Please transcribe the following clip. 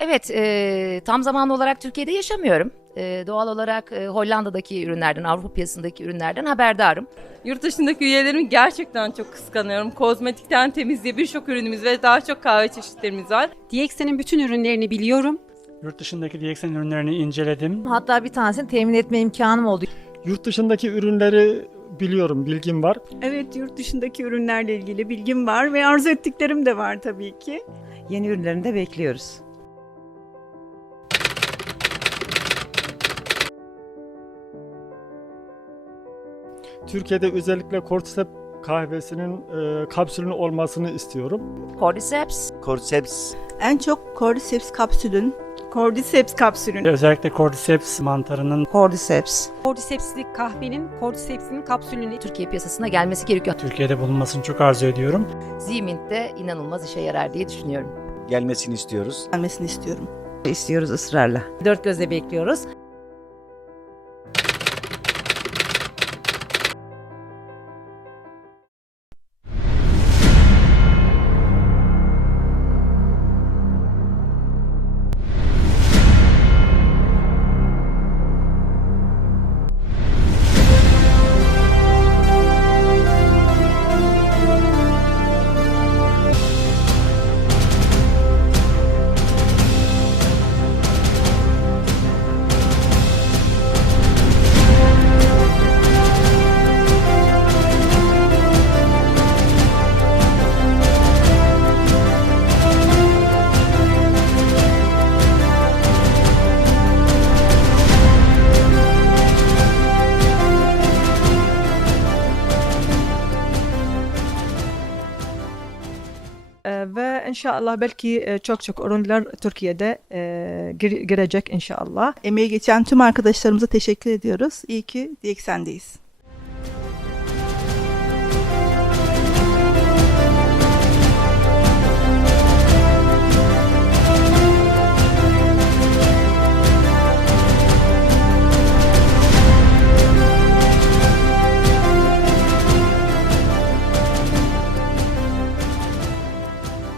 Evet, e, tam zamanlı olarak Türkiye'de yaşamıyorum. E, doğal olarak e, Hollanda'daki ürünlerden, Avrupa piyasasındaki ürünlerden haberdarım. Yurt dışındaki üyelerimi gerçekten çok kıskanıyorum. Kozmetikten temizliğe birçok ürünümüz ve daha çok kahve çeşitlerimiz var. DX'nin bütün ürünlerini biliyorum. Yurt dışındaki DXN ürünlerini inceledim. Hatta bir tanesini temin etme imkanım oldu. Yurt dışındaki ürünleri biliyorum, bilgim var. Evet, yurt dışındaki ürünlerle ilgili bilgim var ve arzu ettiklerim de var tabii ki. Yeni ürünlerini de bekliyoruz. Türkiye'de özellikle Cordyceps kahvesinin e, kapsülünün olmasını istiyorum. Cordyceps, Cordyceps En çok Cordyceps kapsülün Cordyceps kapsülünü. Özellikle Cordyceps mantarının Cordyceps. Cordyceps'li kahvenin, Cordyceps'in kapsülünü Türkiye piyasasına gelmesi gerekiyor. Türkiye'de bulunmasını çok arzu ediyorum. Zimint de inanılmaz işe yarar diye düşünüyorum. gelmesini istiyoruz. gelmesini istiyorum. istiyoruz ısrarla. Dört gözle bekliyoruz. İnşallah belki e, çok çok ürünler Türkiye'de e, gir- girecek inşallah. Emeği geçen tüm arkadaşlarımıza teşekkür ediyoruz. İyi ki DXN'deyiz.